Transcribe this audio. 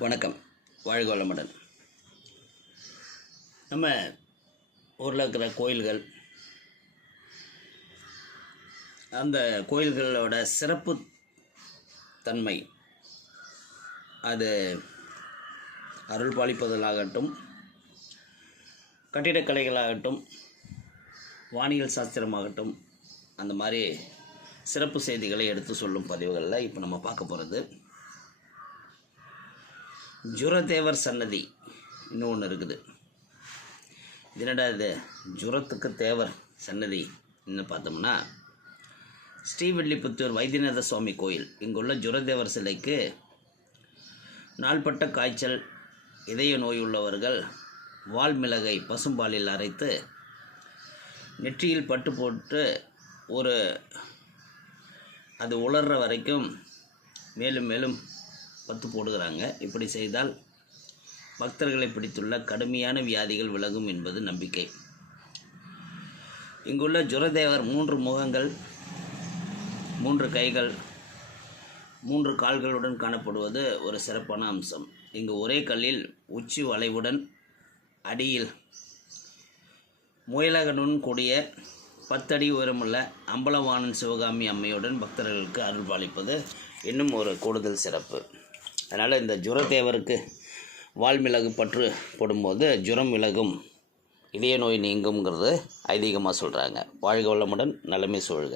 வணக்கம். வாழ்க வளமுடன். நம்ம ஊரில் இருக்கிற கோயில்கள், அந்த கோயில்களோட சிறப்பு தன்மை, அது அருள் பாலிப்பதாகட்டும், கட்டிடக்கலைகளாகட்டும், வானியல் சாஸ்திரமாகட்டும், அந்த மாதிரி சிறப்பு செய்திகளை எடுத்து சொல்லும் பதிவுகளில் இப்போ நம்ம பார்க்க போகிறது ஜுரதேவர் சன்னதி. இன்னொன்று இருக்குது. என்னடா இது ஜுரத்துக்கு தேவர் சன்னதி இன்னும் பார்த்தோம்னா, ஸ்ரீவில்லிபுத்தூர் வைத்தியநாத சுவாமி கோயில், இங்குள்ள ஜுரதேவர் சிலைக்கு நாள்பட்ட காய்ச்சல், இதய நோய் உள்ளவர்கள் வால்மிளகை பசும்பாலில் அரைத்து நெற்றியில் பட்டு போட்டு அது உலர்ற வரைக்கும் மேலும் மேலும் பத்து போடுகிறாங்க. இப்படி செய்தால் பக்தர்களை பிடித்துள்ள கடுமையான வியாதிகள் விலகும் என்பது நம்பிக்கை. இங்குள்ள ஜுரதேவர் 3 முகங்கள், 3 கைகள், 3 கால்களுடன் காணப்படுவது ஒரு சிறப்பான அம்சம். இங்கு ஒரே கல்லில் உச்சி வளைவுடன் அடியில் முயலகனுடன் கூடிய 10 அடி உயரமுள்ள அம்பலவாணன் சிவகாமி அம்மையுடன் பக்தர்களுக்கு அருள் பாலிப்பது இன்னும் ஒரு கூடுதல் சிறப்பு. அதனால் இந்த ஜுரதேவருக்கு வால்மிளகு பற்று போடும்போது ஜுரம் விலகும், இதய நோய் நீங்குங்கிறது ஐதீகமாக சொல்கிறாங்க. வாழ்க வளமுடன், நலமே சூழ்க.